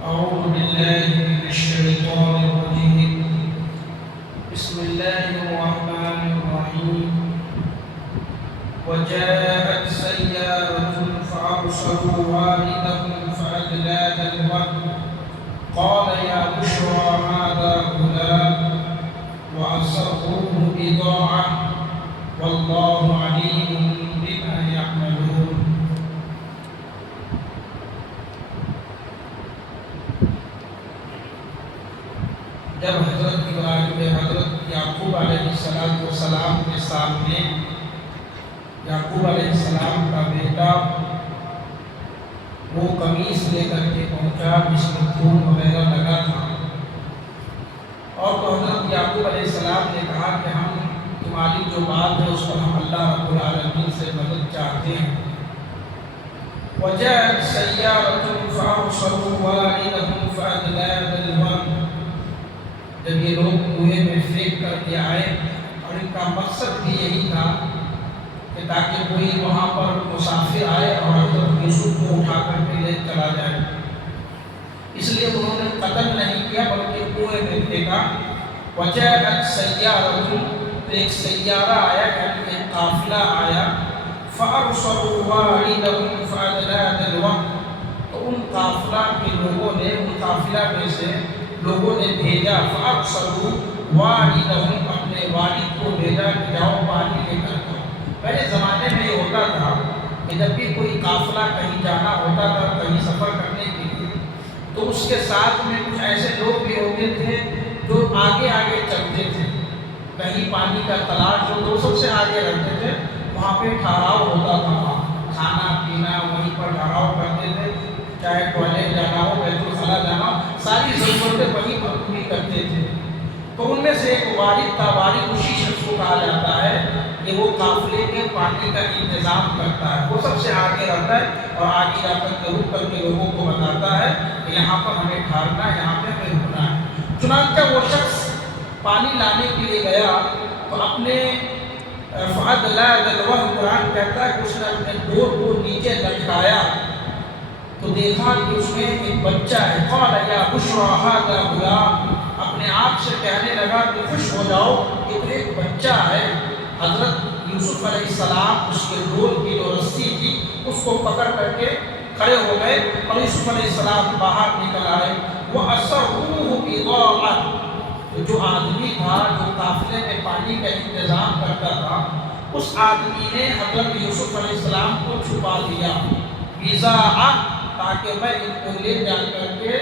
أعوذ بالله من الشيطان الرجيم. بسم الله الرحمن الرحيم. وجاءت سيارة فأرسلوا والدهم فأدلى دلوه قال يا بشرى هذا غلام وأسروه بضاعة والله عليم بما يعملون. جب حضرت یعقوب علیہ السلام کے سامنے یعقوب علیہ السلام کا بیٹا وہ قمیص لے کر کے پہنچا جس میں خون وغیرہ لگا تھا، اور تو حضرت یعقوب علیہ السلام نے کہا کہ ہم تمہاری جو بات ہے اس پر ہم اللہ رب العالمین سے مدد چاہتے ہیں۔ وجاءت سيارة فأرسلوا والدهم فأدلى دلوه، جب یہ لوگ کنویں میں پھینک کر کے آئے اور ان کا مقصد بھی یہی تھا کہ تاکہ کوئی وہاں پر مسافر آئے اور حضرت یوسف کو اٹھا کر کے لے چلا جائے، اس لیے انہوں نے قتل نہیں کیا بلکہ کنویں میں پھینکا۔ وجاءت سیارۃ، ایک سیارہ آیا یعنی ایک قافلہ آیا، فأرسلوا والدهم فأدلى دلوه، تو ان قافلہ کے لوگوں نے، ان قافلہ میں سے لوگوں نے بھیجا، فأرسلوا والدهم، اپنے والد کو بھیجا کہ جاؤ پانی لے کر آؤ۔ پہلے زمانے میں یہ ہوتا تھا کہ جب بھی کوئی قافلہ کہیں جانا ہوتا تھا کہیں سفر کرنے کے لیے تو اس کے ساتھ میں کچھ ایسے لوگ بھی ہوتے تھے جو آگے آگے چلتے تھے، کہیں پانی کا تلاش ہو تو سب سے آگے رہتے تھے، وہاں پہ ٹھہراؤ ہوتا تھا، کھانا پینا وہیں پر ٹھہراؤ کرتے تھے، چاہے ٹوائلٹ جانا ہو، بیت الخلا جانا ہو، ساری ضرورتیں وہیں پر پوری کرتے تھے۔ تو ان میں سے ایک والد تھا، والد اسی شخص کو کہا جاتا ہے کہ وہ قافلے کے پانی کا انتظام کرتا ہے، وہ سب سے آگے رہتا ہے اور آگے جا کر کے رک کر کے لوگوں کو بتاتا ہے کہ یہاں پر ہمیں ٹھہرنا ہے، یہاں پہ ہمیں رکنا ہے۔ چنانچہ وہ شخص پانی لانے کے لیے گیا تو اپنے فأدلى دلوه، قرآن کہتا ہے کہ اس نے اپنے ڈور کو نیچے لٹکایا تو دیکھا کہ اس میں ایک بچہ ہے۔ قال یا بشرى هذا غلام، اپنے آپ سے کہنے لگا کہ خوش ہو جاؤ کہ تو ایک بچہ ہے۔ حضرت یوسف علیہ السلام اس کے ڈور کی جو رسی تھی اس کو پکڑ کر کے کھڑے ہو گئے اور یوسف علیہ السلام باہر نکل آئے۔ وَأَسَرُّوهُ بِضَاعَةٍ، جو آدمی تھا جو قافلے میں پانی کا انتظام کرتا تھا، اس آدمی نے حضرت یوسف علیہ السلام کو چھپا دیا، بِضَاعَةٍ، تاکہ میں ان کو لے جا کر کے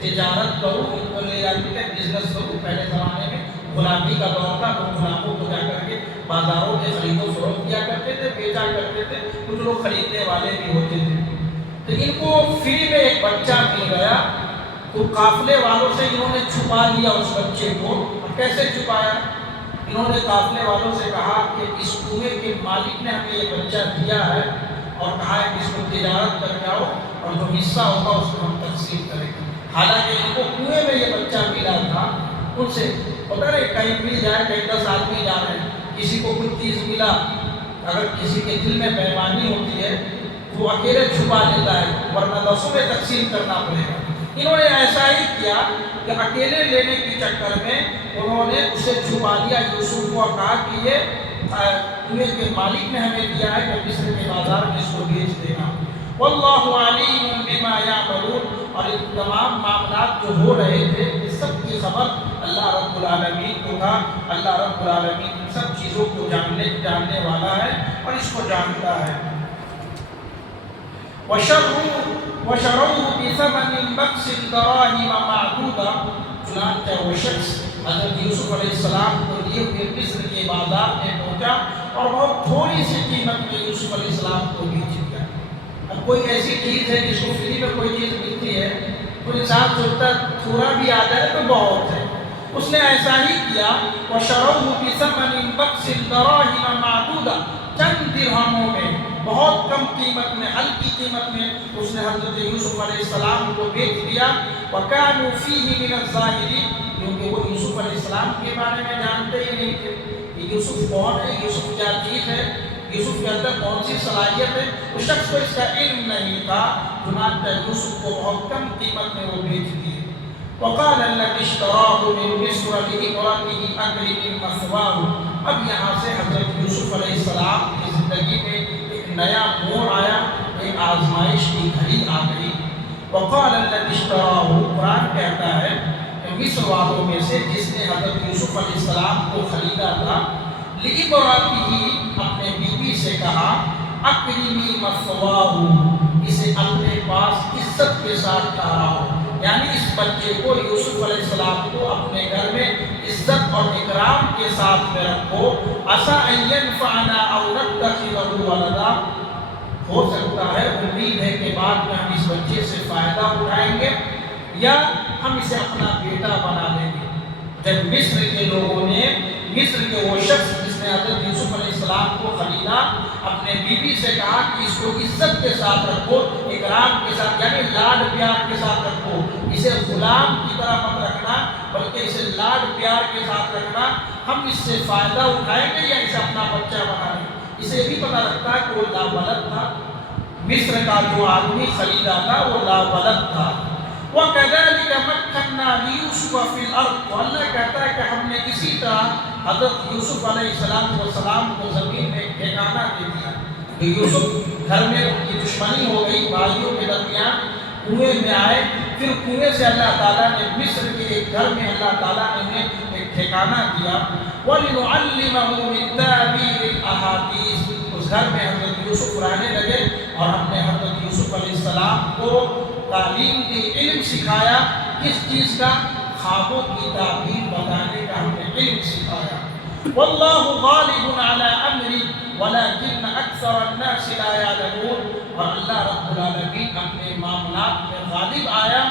تجارت کروں، ان کو لے جا کر کے بزنس کروں۔ پہلے زمانے میں غلامی کا دور تھا، تو غلاموں کو جا کر کے بازاروں میں خرید و فروخت کیا کرتے تھے، بیچا کرتے تھے، کچھ لوگ خریدنے والے بھی ہوتے تھے۔ تو ان کو فری میں ایک بچہ مل گیا تو قافلے والوں سے انہوں نے چھپا لیا اس بچے کو۔ کیسے چھپایا؟ انہوں نے قافلے والوں سے کہا کہ اس کنویں کے مالک نے ہمیں یہ بچہ دیا ہے اور کہا ہے کہ اس کو تجارت کر کے آؤ اور جو حصہ ہوگا اس کو ہم تقسیم کریں گے۔ حالانکہ ان کو کنویں میں یہ بچہ ملا تھا، ان سے پتہ نہیں کہیں مل جائے، کہیں 10 آدمی جا رہے ہیں، کسی کو کچھ چیز ملا، اگر کسی کے دل میں بےایمانی ہوتی ہے تو وہ اکیلے چھپا لیتا ہے، ورنہ 10 میں تقسیم کرنا پڑے گا۔ انہوں نے ایسا ہی کیا کہ اکیلے لینے کے چکر میں انہوں نے اسے چھپا دیا، یوسف کو کہا کہ یہ کنویں کے مالک نے ہمیں دیا ہے کہ مصر کے بازار میں اس کو بیچ دینا۔ واللہ علیم بما یعملون، اور ان تمام معاملات جو ہو رہے تھے اس سب کی خبر اللہ رب العالمین کو تھا۔ اللہ رب العالمین ان سب چیزوں کو جاننے والا ہے اور اس کو جانتا ہے۔ وَشَرَوْهُ بِثَمَنٍ بَخْسٍ دَرَاهِمَ مَعْدُودَةٍ، چنانچہ وہ شخص حضرت یوسف علیہ السلام کو لیے ہوئے مصر کے بازار میں پہنچا اور بہت تھوڑی سی قیمت میں یوسف علیہ السلام کو بیچ دیا۔ اب کوئی ایسی چیز ہے جس کو فری میں کوئی چیز ملتی ہے تو انسان سوچتا ہے تھوڑا بھی آ جائے تو بہت ہے، اس نے ایسا ہی کیا۔ وَشَرَوْهُ بِثَمَنٍ بَخْسٍ دَرَاهِمَ مَعْدُودَةٍ، چند درہموں میں، بہت کم قیمت میں، ہلکی قیمت میں اس نے حضرت یوسف علیہ السلام کو بیچ دیا۔ وَكَانُوا فِيهِ مِنَ الظَّاهِرِينَ، کیونکہ وہ یوسف علیہ السلام کے بارے میں جانتے ہی نہیں تھے کہ یوسف کون ہے، یوسف کیا چیز ہے، یوسف کے اندر کون سی صلاحیت ہے، اس شخص کو اس کا علم نہیں تھا، چنانچہ یوسف کو بہت کم قیمت میں وہ بیچ دیے۔ وقال الذي اشتراه من مصر لامرأته أكرمي مثواه۔ اب یہاں سے حضرت یوسف علیہ السلام کی زندگی میں ایک نیا موڑ آیا، ایک آزمائش کی گھڑی آ گئی۔ وقال الذي اشتراه، قرآن کہتا ہے کہ مصر والوں میں سے جس نے حضرت یوسف علیہ السلام کو خریدا تھا، لامرأته، اپنے بیوی سے کہا، اکرمی مثواه، اسے اپنے پاس عزت کے ساتھ ٹھہراؤ، یعنی اس بچے کو یوسف علیہ السلام کو اپنے گھر میں عزت اور اکرام کے ساتھ میں رکھو، عسیٰ ان ینفعنا او نتخذہ ولدا، ہو سکتا ہے، امید ہے کہ بعد میں ہم اس بچے سے فائدہ اٹھائیں گے یا ہم اسے اپنا بیٹا بنا لیں گے۔ جب مصر کے لوگوں نے، مصر کے وہ شخص جس نے حضرت یوسف علیہ السلام کو خریدا، اپنے بیوی سے کہا کہ اس کو عزت کے ساتھ رکھو، اکرام کے ساتھ، یعنی لاڈ پیار کے ساتھ رکھو، اسے غلام کی طرح مت رکھنا بلکہ اسے لاڈ پیار کے ساتھ رکھنا، ہم اس سے فائدہ اٹھائیں گے یا اسے اپنا بچہ بنا لیں گے۔ اسے بھی پتہ لگتا ہے کہ وہ لاولد تھا، مصر کا جو آدمی خریدا تھا وہ لاولد تھا۔ وَكَذَلِكَ مَكَّنَّا لِيُوسُفَ فِي الْأَرْضِ، تو اللہ کہتا ہے کہ ہم نے اسی طرح حضرت یوسف علیہ السلام کو زمین میں ٹھکانہ دے دیا۔ کہ یوسف گھر میں ان کی دشمنی ہو گئی، بھائیوں کے درمیان، کنویں میں آئے، پھر کنویں سے اللہ تعالیٰ نے مصر کے ایک گھر میں اللہ تعالیٰ نے انہیں ایک ٹھکانہ دیا۔ وَلِنُعَلِّمَهُ مِن تَأْوِيلِ الْأَحَادِيثِ، اس گھر میں حضرت یوسف رہنے لگے اور ہم نے حضرت یوسف علیہ السلام کو تعلیم دی، علم سکھایا، کس چیز کا؟ خوابوں کی تعبیر بتانے کا ہم نے علم سکھایا۔ وَاللَّهُ غَالِبٌ عَلَىٰ أَمْرِهِ وَلَٰكِنَّ أَكْثَرَ النَّاسِ لَا يَعْلَمُونَ، اور اللہ رب العالمین اپنے معاملات میں غالب آیا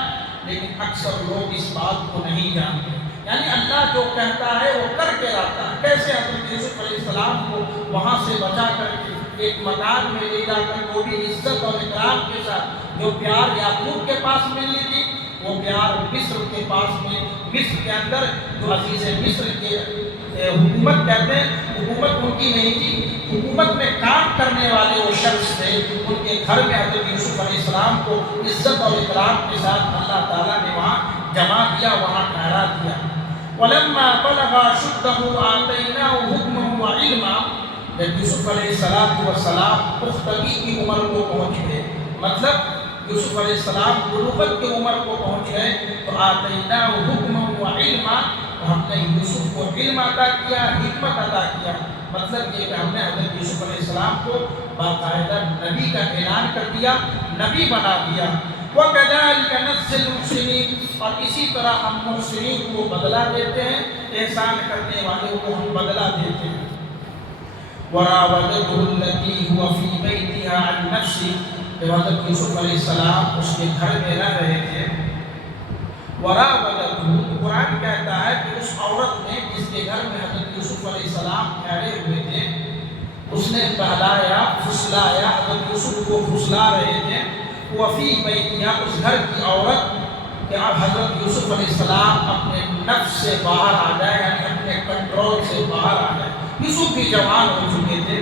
لیکن اکثر لوگ اس بات کو نہیں جانتے، یعنی اللہ جو کہتا ہے وہ کر کے رہتا ہے۔ کیسے حضرت یوسف علیہ السلام کو وہاں سے بچا کر ایک مکان میں لے جا کر، وہ بھی عزت اور اکرام کے ساتھ، جو پیار یعقوب کے پاس ملنی تھی وہ پیار مصر کے پاس میں، مصر کے اندر جو عزیز مصر کے حکومت کہتے ہیں، حکومت ان کی نہیں تھی، حکومت میں کام کرنے والے وہ شخص تھے، ان کے گھر میں حضرت یوسف علیہ السلام کو عزت اور اکرام کے ساتھ اللہ تعالیٰ نے وہاں جمع کیا، وہاں ٹھہرا دیا۔ وَلَمَّا بَلَغَ أَشُدَّهُ آتَيْنَاهُ حُكْمًا وَعِلْمًا، جب یوسف علیہ السلام پختگی کی عمر کو پہنچ گئے، مطلب یوسف علیہ السلام بلوغت کی عمر کو پہنچ گئے، تو آتَيْنَاهُ حُكْمًا وَعِلْمًا، ہم نے یوسف کو علم عطا کیا، حکمت عطا کیا۔ مطلب یہ کہ ہم نے حضرت یوسف علیہ السلام کو باقاعدہ نبی کا اعلان کر دیا، نبی بنا دیا۔ وَكَذَلِكَ نَجْزِي الْمُحْسِنِينَ، اور اسی طرح ہم محسنین کو بدلہ دیتے ہیں، احسان کرنے والوں کو ہم بدلہ دیتے ہیں۔ وَرَاوَدَتْهُ الَّتِي هُوَ فِي بَيْتِهَا عَن نَفْسِهِ، جب حضرت یوسف علیہ السلام اس کے گھر میں رہ رہے تھے، وَرَاوَدَتْهُ، قرآن کہتا ہے کہ اس عورت نے جس کے گھر میں حضرت یوسف علیہ السلام ٹھہرے ہوئے تھے، اس نے بہلایا، پھسلایا، حضرت یوسف کو پھسلا رہے تھے، وفی بیتیا، اس گھر کی عورت، کہ اب حضرت یوسف علیہ السلام اپنے نفس سے باہر آ جائے، یعنی اپنے کنٹرول سے باہر آ جائے۔ یوسف بھی جوان ہو چکے تھے۔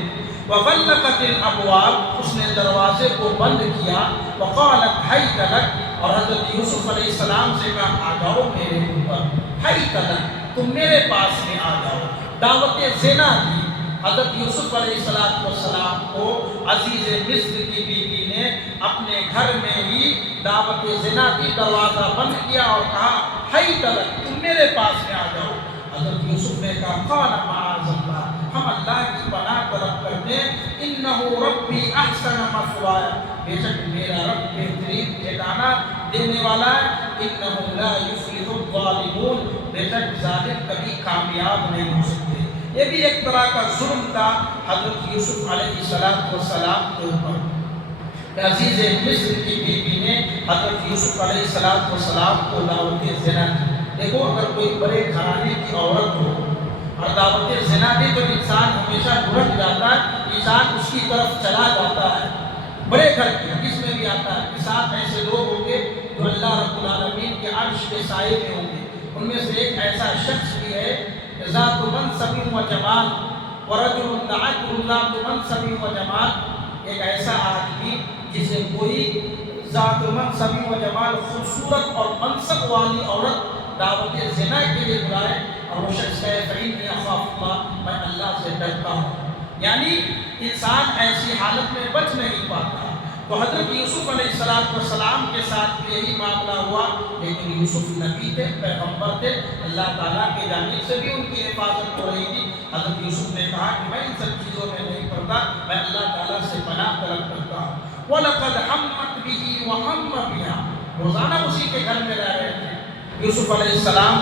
وَغَلَّقَتِ الْأَبْوَابَ، اس نے دروازے کو بند کیا، وَقَالَتْ حَيْتَ لَكَ، اور حضرت یوسف علیہ السلام سے کہا، آ جاؤ میرے اوپر، حَيْتَ لَكَ، تم میرے پاس میں آ جاؤ۔ دعوت زنا دی حضرت یوسف علیہ السلام کو، عزیز مصر کی بیوی نے اپنے گھر میں ہی دعوت زنا دی، دروازہ بند کیا اور کہا، حَيْتَ لَكَ، تم میرے پاس میں آ جاؤ۔ حضرت یوسف نے کہا، قَالَ مَعَاذَ اللَّهِ، ہم اللہ کی پناہ طلب کرتے ہیں، إِنَّهُ رَبِّي أَحْسَنَ مَثْوَايَ، بے شک میرا رب بہترین ٹھکانہ دینے والا ہے، إِنَّهُ لَا يُفْلِحُ الظَّالِمُونَ، بے شک ظالم کبھی کامیاب نہیں ہو سکتے۔ یہ بھی ایک طرح کا ظلم تھا حضرت یوسف علیہ السلام کے اوپر، کہ عزیز مصر کی بیوی نے حضرت یوسف علیہ السلام کو دعوت زنا دی۔ دیکھو، اگر کوئی بڑے گھرانے کی عورت ہو اور دعوت زنا دے تو انسان ہمیشہ بھٹک جاتا ہے، انسان اس کی طرف چلا جاتا ہے۔ بڑے گھر کی حدیث میں بھی آتا ہے کہ ساتھ ایسے لوگ ہوں گے جو اللہ رب العالمین کے عرش کے سائے میں ہوں گے، ان میں سے ایک ایسا شخص بھی ہے ذات منصب و جمال، ورجل دعته ذات منصب و جمال، ایک ایسا آدمی جسے کوئی ذات منصب و جمال، خوبصورت اور منصب والی عورت دعوت زنا کے لیے بلائے اور وہ شخص کہے فإنی اخاف اللہ، میں اللہ سے ڈرتا ہوں، یعنی انسان ایسی حالت میں بچ نہیں پاتا۔ تو حضرت یوسف علیہ السلام کے ساتھ بھی یہی معاملہ ہوا، لیکن یوسف نبی تھے، پیغمبر تھے، اللہ تعالیٰ کی جانب سے بھی ان کی حفاظت ہو رہی تھی۔ حضرت یوسف نے کہا کہ میں ان سب چیزوں میں نہیں پڑتا، میں اللہ تعالیٰ سے پناہ طلب کرتا ہوں۔ وَلَقَدْ حَمَّتْ بِهِ وَهَمَّ بِهَا، روزانہ اسی کے گھر میں رہ رہے تھے یوسف علیہ السلام۔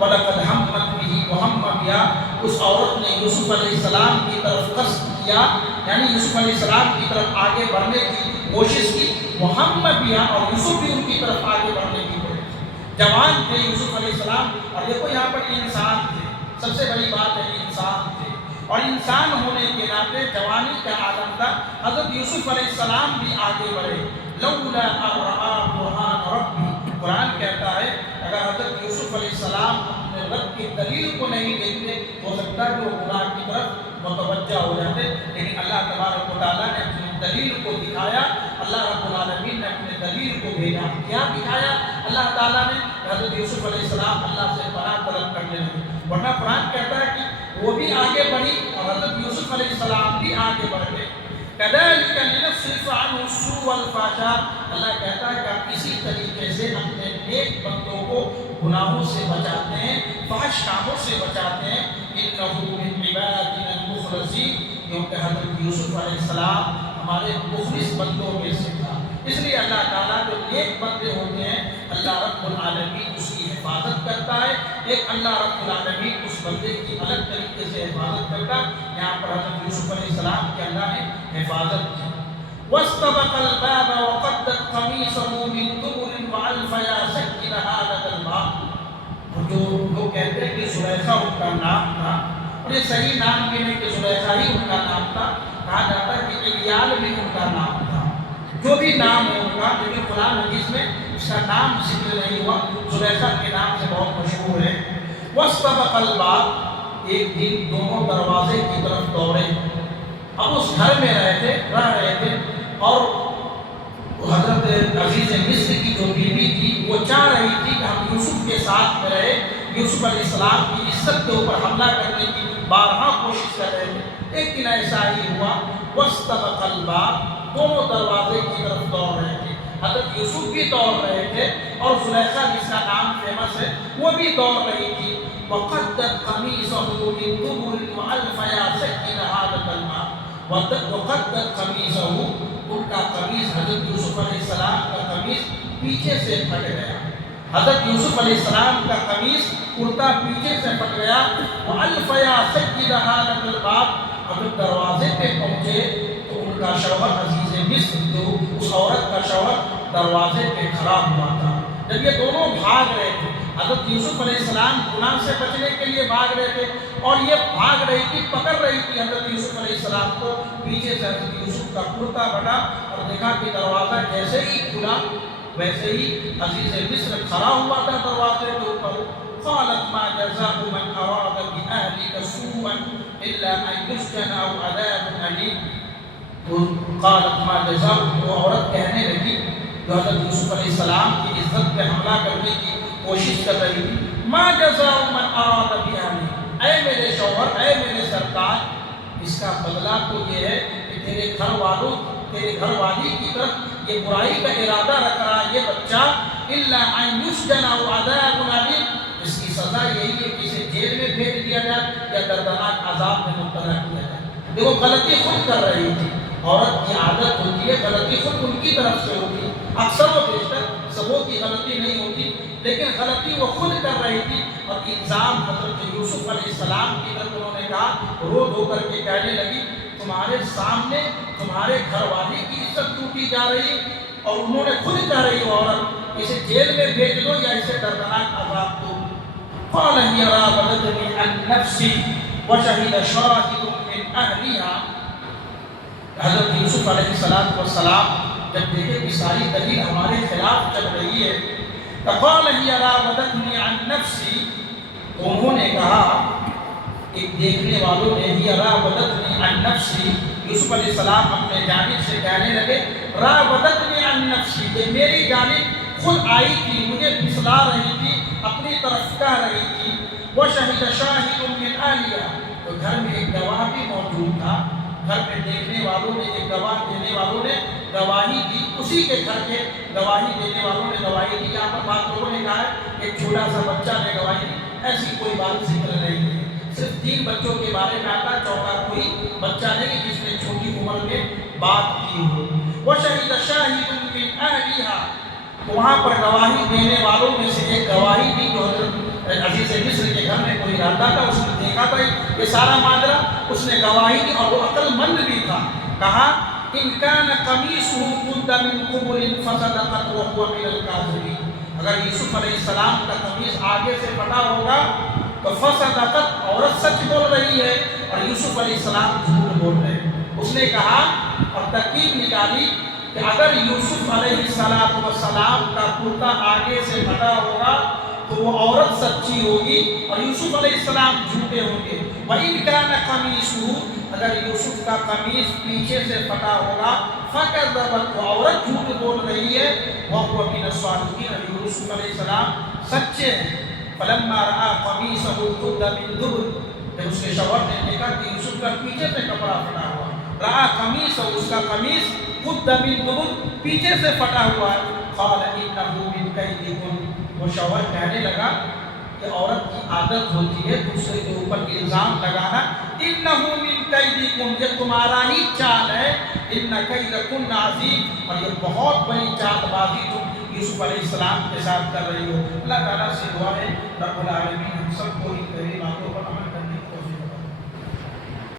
وَلَقَدْ حَمَّتْ بِهِ وَهَمَّ بِهَا، اس عورت نے یوسف علیہ السلام کی طرف قصد کیا، یعنی یوسف علیہ السلام کی طرف آگے بڑھنے کی کوشش کی، وَهَمَّ بِهَا، اور یوسف بھی ان کی طرف آگے بڑھنے کی کوشش کی۔ جوان تھے یوسف علیہ السلام، اور دیکھو یہاں پر انسان تھے، سب سے بڑی بات ہے انسان تھے، اور انسان ہونے کے ناطے جوانی کا عالم تھا۔ حضرت یوسف علیہ السلام بھی آگے بڑھے، لولا ان رأى برهان ربی، قرآن کہتا ہے اگر حضرت یوسف علیہ السلام اپنے رب کی دلیل کو نہیں دیکھتے ہو سکتا ہے کہ وہ گناہ کی طرف متوجہ ہو جاتے، لیکن اللہ تبارک و تعالیٰ نے اپنی دلیل کو دکھایا، اللہ رب العالمین نے اپنے دلیل کو بھیجا۔ کیا دکھایا اللہ تعالیٰ نے؟ حضرت یوسف علیہ السلام اللہ سے پناہ طلب کرنے لگے، ورنہ قرآن کہتا ہے کہ وہ بھی آگے بڑھی اور حضرت یوسف علیہ السلام بھی آگے بڑھ گئے۔ كذلك لنصرف عنه السوء والفحشاء، اللہ کہتا ہے کہ آپ اسی طریقے سے اپنے نیک بندوں کو گناہوں سے بچاتے ہیں، فحش کاموں سے بچاتے ہیں۔ انه من عبادنا المخلصین، کیونکہ حضرت یوسف علیہ السلام ہمارے مخلص بندوں میں سے تھا، اس لیے اللہ تعالیٰ جو نیک بندے ہوتے ہیں اللہ رب العالمین اس کی حفاظت کرتا ہے۔ ایک اللہ رب العالمین اس بندے کی الگ طریقے سے حفاظت کرتا ہے۔ یہاں پر حضرت یوسف علیہ السلام کی اللہ نے حفاظت کی۔ واستبق الباب وقدت قمیصه من دبر وألف يا سكنها لدى الباب، جو لوگ کہتے ہیں کہ زلیخا ان کا نام تھا، اور یہ صحیح نام بھی نہیں کہ زلیخا ہی ان کا نام تھا، کہا جاتا ہے کہ الیال بھی ان کا نام تھا، جو بھی نام ہو ان کا، لیکن قرآن حدیث میں اس کا نام ذکر نہیں ہوا، زلیخا کے نام سے بہت مشہور ہے۔ واستبق الباب، ایک دن دونوں دروازے کی طرف دوڑے، اب اس گھر میں رہ رہے تھے، اور حضرت عزیز مصر کی جو بیوی تھی وہ چاہ رہی تھی کہ ہم یوسف کے ساتھ میں رہے، یوسف علیہ السلام کی عزت کے اوپر حملہ کرنے کی بارہا کوشش کر رہے تھے، ایک دن ایسا ہی ہوا۔ واستبق الباب، دونوں دروازے کی طرف دوڑ رہے تھے، حضرت یوسف بھی دوڑ رہے تھے اور زلیخا جس کا نام فیمس ہے وہ بھی دوڑ رہی تھی۔ وقدت قمیصه من دبر وألف يا سكنها لدى الباب، وقدت قمیصه، ان کا قمیص حضرت یوسف علیہ السلام کا قمیص پیچھے سے پھٹ گیا، حضرت یوسف علیہ السلام کا قمیص کرتا پیچھے سے پھٹ گیا۔ وألف يا سكنها لدى الباب، اب دروازے پہ پہنچے تو ان کا شوہر عزیز مصر، جو اس عورت کا شوہر دروازے پہ کھڑا ہوا تھا۔ جب یہ دونوں بھاگ رہے تھے، حضرت یوسف علیہ السلام گناہ سے بچنے کے لیے بھاگ رہے تھے اور یہ بھاگ رہی تھی، پکڑ رہی تھی حضرت یوسف علیہ السلام کو، پیچھے سے حضرت یوسف کا کرتا بٹا اور دیکھا کہ دروازہ جیسے ہی کھلا ویسے ہی عزیز مصر کھڑا ہوا تھا دروازے کے اوپر۔ قالت ما جزاء من اراد بأهلك سوءا الا ان يسجن او عذاب الیم، قالت ما جزاء، وہ عورت کہنے لگی جو حضرت یوسف علیہ السلام کی عزت پہ حملہ کرنے کی کوشش کر رہی تھی، ما جزاء من اراد بأهلك، اے میرے شوہر، اے میرے سرکار، اس کا بدلہ تو یہ ہے کہ تیرے گھر والوں، تیرے گھر والی کی طرف یہ برائی کا ارادہ رکھ رہا ہے یہ بچہ، الا ان يسجن او عذاب الیم، اس کی سزا یہی ہے کہ اسے جیل میں بھیج دیا جائے یا دردناک عذاب میں مبتلا کیا جائے۔ دیکھو غلطی خود کر رہی تھی، عورت کی عادت ہوتی ہے غلطی خود ان کی طرف سے ہوتی ہے، اکثر و بیشتر سبوں کی غلطی نہیں ہوتی، لیکن غلطی وہ خود کر رہی تھی، اور الزام حضرت یوسف علیہ السلام کی طرف انہوں نے کہا، رو دھو کر کے کہنے لگی تمہارے سامنے تمہارے گھر والی کی عزت ٹوٹی جا رہی، اور انہوں نے خود کہہ رہی وہ عورت اسے جیل میں بھیج دو یا اسے دردناک عذاب دو۔ قال هي راودتني عن نفسي وشهد شاهد من اهلها، حضرت یوسف علیہ السلام جب دیکھے کہ ساری دلیل ہمارے خلاف چل رہی ہے، فقال هي راودتني عن نفسي، تو انہوں نے کہا ایک دیکھنے والوں نے ہی راودتنی عن نفسی، یوسف علیہ السلام اپنے جانب سے کہنے لگے راودتنی عن نفسی، کہ میری جانب خود آئی تھی، مجھے پھسلا رہی تھی، اپنی طرف کہہ رہی تھی۔ وشہد شاہد من اہلہا، تو گھر میں ایک گواہ بھی موجود تھا، گھر میں دیکھنے والوں نے، ایک گواہ دینے والوں نے گواہی دی، اسی کے گھر کے گواہی دینے والوں نے گواہی دی۔ یہاں پر بات لوگوں نے کہا ہے ایک چھوٹا سا بچہ نے گواہی دی، ایسی کوئی بات ذکر نہیں ہے، صرف 3 بچوں کے بارے میں آتا، چوتھا کوئی بچہ نہیں جس نے چھوٹی عمر میں بات کی ہو۔ وشہد شاہد من اہلہا، وہاں پر گواہی دینے والوں میں سے ایک گواہی دی جو حضرت عزیز مصر کے گھر میں کوئی رہتا تھا، اس نے دیکھا تھا یہ سارا ماجرا، اس نے گواہی دی اور وہ عقل مند بھی تھا۔ کہا ان کان قمیصہ قد من قبل فصدقت وهو من الكاذبین، اگر یوسف علیہ السلام کا قمیص آگے سے پھٹا ہوگا تو فصدقت، عورت سچ بول رہی ہے اور یوسف علیہ السلام جھوٹ بول رہے ہیں۔ اس نے کہا اور ترکیب نکالی کہ اگر یوسف علیہ السلام کا کرتا آگے سے پھٹا ہوگا تو وہ عورت سچی ہوگی اور یوسف علیہ السلام جھوٹے ہوں گے۔ وَإِنْ كَانَ قَمِيصُهُ، اگر یوسف کا قمیص پیچھے سے پھٹا ہوگا فَكَذَّبَتْ، وہ عورت جھوٹ بول رہی ہے، وَهُوَ مِنَ الصَّادِقِينَ، اور یوسف علیہ السلام سچے ہیں۔ فَلَمَّا رَأَىٰ قَمِيصَهُ قُدَّ مِن دُبُرٍ، جب اس کے شوہر نے دیکھا کہ یوسف کا پیچھے سے کپڑا پھٹا ہوا، رَأَىٰ قَمِيصَهُ، اس کا قمیص قُدَّ مِن دُبُرٍ، پیچھے سے پھٹا ہوا ہے، قَالَ إِنَّهُ مِن كَيْدِكُمْ، وہ شوہر کہنے لگا کہ عورت کی عادت ہوتی ہے دوسرے کے اوپر الزام لگانا، اِنَّهُ مِن كَيْدِكُمْ، یہ تمہارا ہی چال ہے، إِنَّ كَيْدَكُنَّ عَظِيمٌ، اور یہ بہت بڑی چال بازی تم یوسف علیہ السلام کے ساتھ کر رہی ہو۔ اللہ تعالیٰ سے دعا ہے رب العالمین ہم سب کو ان باتوں پر عمل